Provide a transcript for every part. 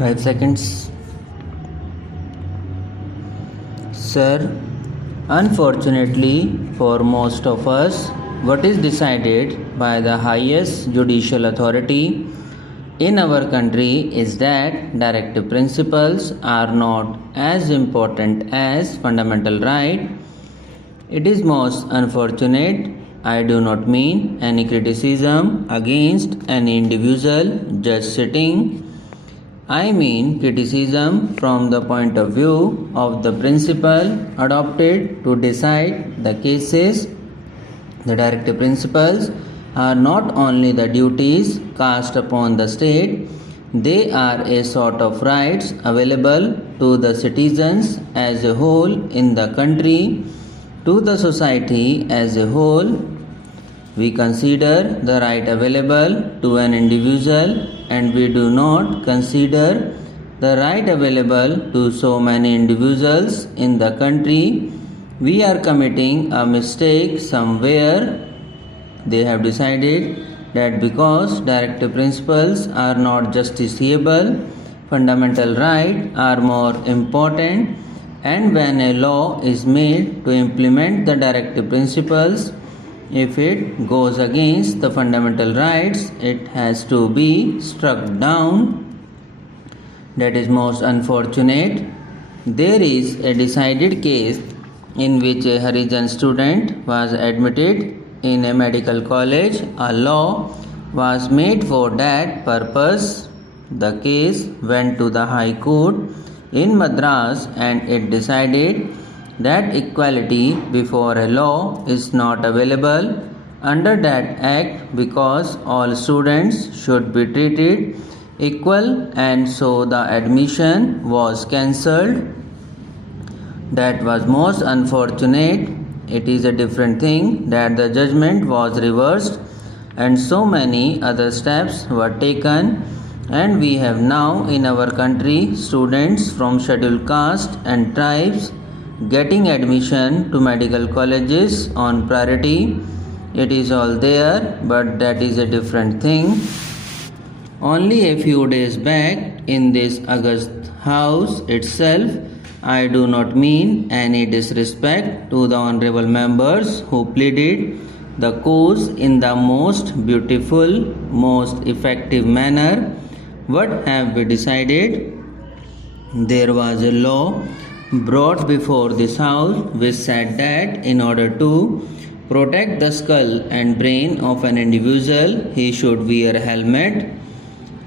5 seconds. Sir, unfortunately for most of us, what is decided by the highest judicial authority in our country is that directive principles are not as important as fundamental right. It is most unfortunate. I do not mean any criticism against any individual just sitting. I mean criticism from the point of view of the principle adopted to decide the cases. The directive principles are not only the duties cast upon the state, they are a sort of rights available to the citizens as a whole in the country, to the society as a whole. We consider the right available to an individual and we do not consider the right available to so many individuals in the country. We are committing a mistake somewhere. They have decided that because directive principles are not justiciable, fundamental rights are more important, and when a law is made to implement the directive principles, if it goes against the fundamental rights, it has to be struck down. That is most unfortunate. There is a decided case in which a Harijan student was admitted in a medical college. A law was made for that purpose. The case went to the High Court in Madras and it decided that equality before a law is not available under that act because all students should be treated equal, and so the admission was cancelled. That was most unfortunate. It is a different thing that the judgment was reversed and so many other steps were taken, and we have now in our country students from scheduled caste and tribes getting admission to medical colleges on priority. It is all there, but that is a different thing. Only a few days back in this August House itself, I do not mean any disrespect to the honorable members who pleaded the cause in the most beautiful, most effective manner. What have we decided? There was a law brought before this house which said that in order to protect the skull and brain of an individual, he should wear a helmet.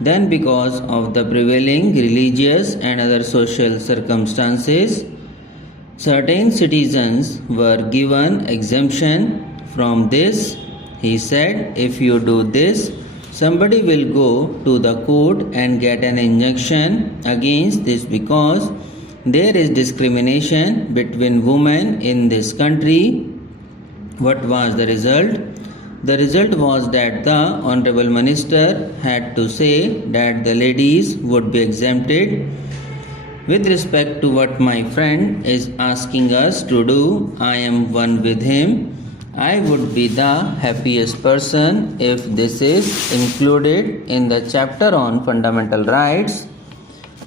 Then, because of the prevailing religious and other social circumstances, certain citizens were given exemption from this. He said, if you do this, somebody will go to the court and get an injunction against this because there is discrimination between women in this country. What was the result? The result was that the Honorable Minister had to say that the ladies would be exempted. With respect to what my friend is asking us to do, I am one with him. I would be the happiest person if this is included in the chapter on fundamental rights.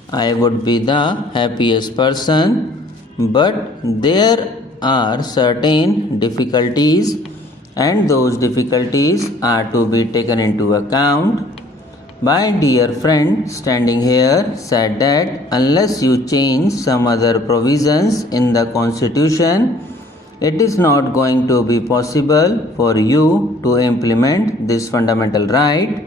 I would be the happiest person, but there are certain difficulties, and those difficulties are to be taken into account. My dear friend standing here said that unless you change some other provisions in the Constitution, it is not going to be possible for you to implement this fundamental right.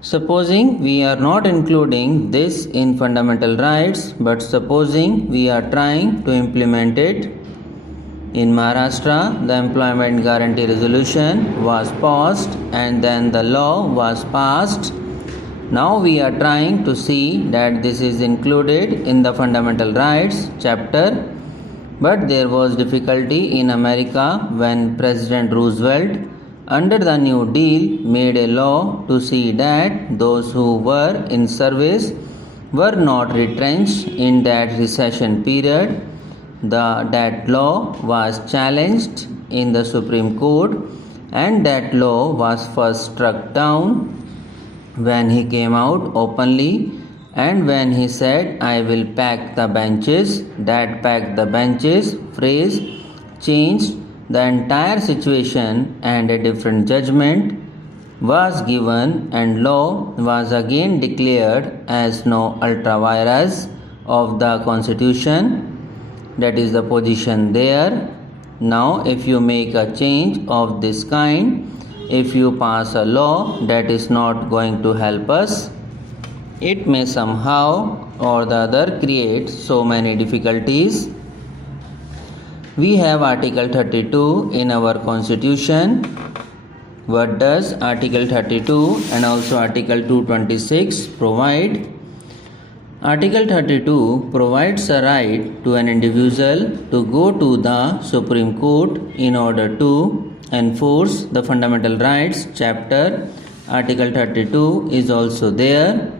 Supposing we are not including this in fundamental rights, but supposing we are trying to implement it. In Maharashtra, the Employment Guarantee Resolution was passed and then the law was passed. Now we are trying to see that this is included in the Fundamental Rights chapter. But there was difficulty in America when President Roosevelt, under the New Deal, made a law to see that those who were in service were not retrenched in that recession period. That law was challenged in the Supreme Court, and that law was first struck down when he came out openly And when he said, I will pack the benches, that pack the benches phrase changed the entire situation, and a different judgment was given, and law was again declared as no ultra vires of the constitution. That is the position there. Now if you make a change of this kind, if you pass a law that is not going to help us, it may somehow or the other create so many difficulties. We have Article 32 in our constitution. What does Article 32 and also Article 226 provide? Article 32 provides a right to an individual to go to the Supreme Court in order to enforce the fundamental rights chapter. Article 32 is also there.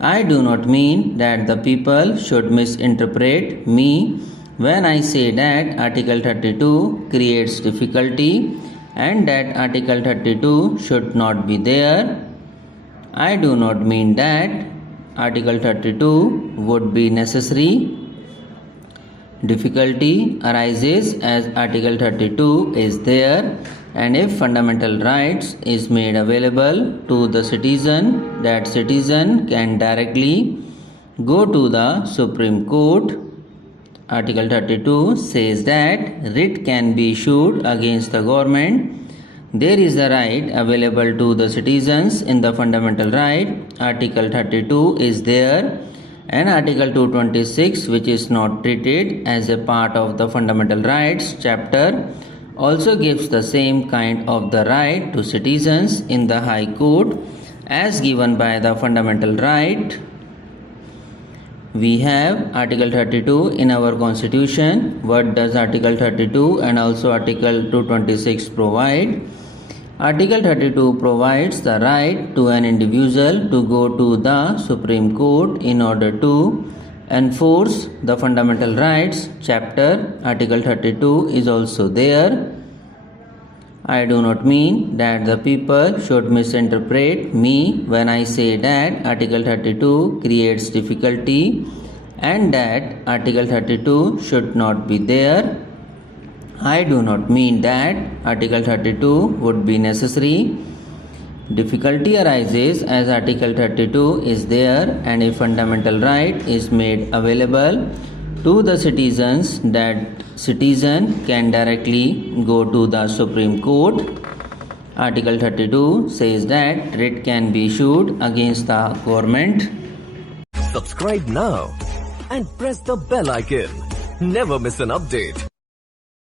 I do not mean that the people should misinterpret me when I say that Article 32 creates difficulty and that Article 32 should not be there. I do not mean that Article 32 would be necessary. Difficulty arises as Article 32 is there, and if fundamental rights is made available to the citizen, that citizen can directly go to the Supreme Court. Article 32 says that writ can be issued against the government. There is a right available to the citizens in the fundamental right. Article 32 is there, and Article 226, which is not treated as a part of the fundamental rights chapter, also gives the same kind of the right to citizens in the High Court as given by the fundamental right. We have Article 32 in our constitution. What does Article 32 and also Article 226 provide? Article 32 provides the right to an individual to go to the Supreme Court in order to enforce the fundamental rights chapter. Article 32 is also there. I do not mean that the people should misinterpret me when I say that Article 32 creates difficulty and that Article 32 should not be there. I do not mean that Article 32 would be necessary. Difficulty arises as Article 32 is there, and a fundamental right is made available to the citizens, that citizen can directly go to the Supreme Court. Article 32 says that writ can be issued against the government. Subscribe now and press the bell icon. Never miss an update.